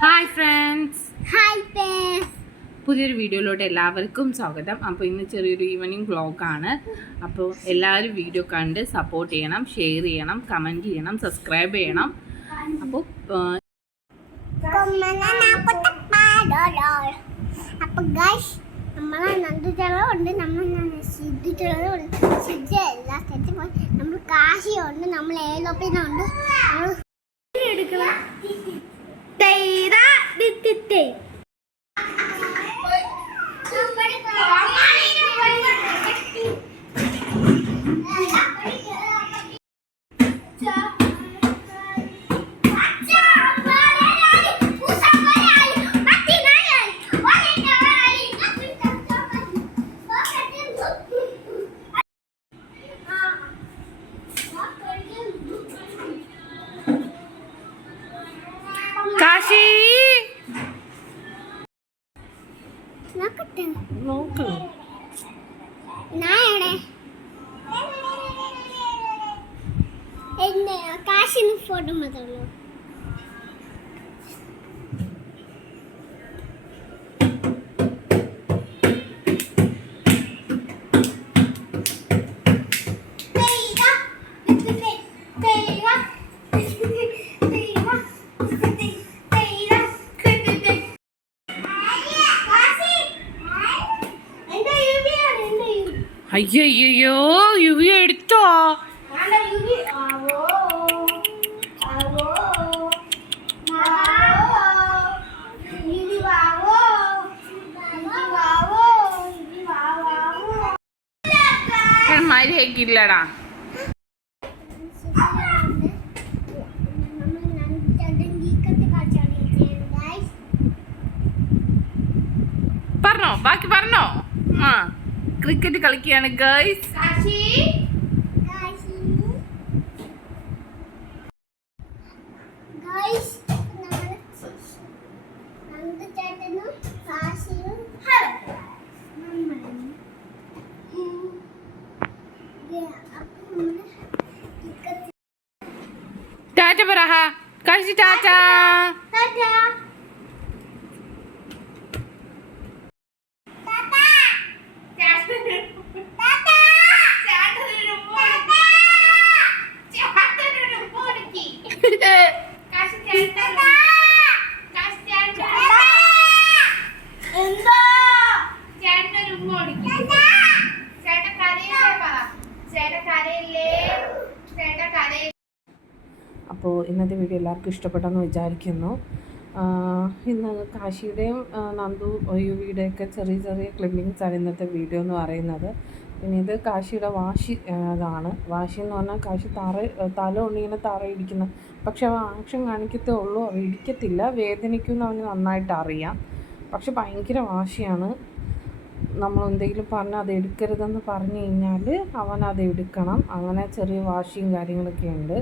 Hi friends hi പുതിയൊരു വീഡിയോയിലോട്ട് എല്ലാവർക്കും സ്വാഗതം. അപ്പോൾ ഇന്ന് ചെറിയൊരു ഈവനിങ് വ്ളോഗാണ് അപ്പോൾ എല്ലാവരും വീഡിയോ കണ്ട് സപ്പോർട്ട് ചെയ്യണം ഷെയർ ചെയ്യണം കമന്റ് ചെയ്യണം സബ്സ്ക്രൈബ് ചെയ്യണം. അപ്പോൾ ഗൈസ് നമ്മളെ നമ്മൾ സിദ്ധുചളമുണ്ട് സിദ്ധ എല്ലാ സ്ഥലത്തും പോയി. നമ്മൾ കാശിയുണ്ട് നമ്മൾ ഏലോപ്പിനുണ്ട് നമ്മൾ തെയ്താ ദിത്തിത്തേ നോക്കട്ടെ നോക്ക് നായടെ എന്നെ കാശിന് ഫോട്ടോ മാത്രമല്ലോ അയ്യോ യുവി എടുത്തോ. മര്യാദക്കില്ലടാ പറഞ്ഞോ ബാക്കി പറഞ്ഞോ ആ ക്രിക്കറ്റ് കളിക്കുകയാണ് ഗൈസ് ടാറ്റ പറ കാശി ടാറ്റ. Tada! അപ്പോൾ ഇന്നത്തെ വീഡിയോ എല്ലാവർക്കും ഇഷ്ടപ്പെട്ടെന്ന് വിചാരിക്കുന്നു. ഇന്ന് കാശിയുടെയും നന്ദു യുവിയുടെയൊക്കെ ചെറിയ ചെറിയ ക്ലിമ്പിങ്സ് ആണ് ഇന്നത്തെ വീഡിയോ എന്ന് പറയുന്നത്. പിന്നെ ഇത് കാശിയുടെ വാശി ഇതാണ്. വാശി എന്ന് പറഞ്ഞാൽ കാശി തറ തല ഉണ്ണിങ്ങനെ തറ ഇടിക്കുന്ന പക്ഷെ അവൻ ആക്ഷൻ കാണിക്കത്തേ ഉള്ളൂ അവ ഇടിക്കത്തില്ല. വേദനിക്കുമെന്ന് അവന് നന്നായിട്ട് അറിയാം. പക്ഷെ ഭയങ്കര വാശിയാണ്. നമ്മൾ എന്തെങ്കിലും പറഞ്ഞാൽ അത് എടുക്കരുതെന്ന് പറഞ്ഞു കഴിഞ്ഞാൽ അവൻ അത് എടുക്കണം. അങ്ങനെ ചെറിയ വാശിയും കാര്യങ്ങളൊക്കെ ഉണ്ട്.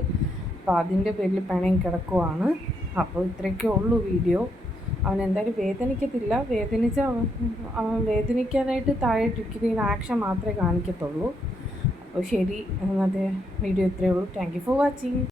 അപ്പോൾ അതിന്റെ പേരിൽ പിണയും കിടക്കുവാണ്. അപ്പോൾ ഇത്രയൊക്കെ ഉള്ളൂ വീഡിയോ. അവൻ എന്തായാലും വേദനിക്കത്തില്ല. വേദനിച്ച അവൻ വേദനിക്കാനായിട്ട് താഴെ ഇരിക്കുന്ന ആക്ഷൻ മാത്രമേ കാണിക്കത്തുള്ളൂ. അപ്പോൾ ശരി അതെ വീഡിയോ ഇത്രയേ ഉള്ളൂ. Thank you for watching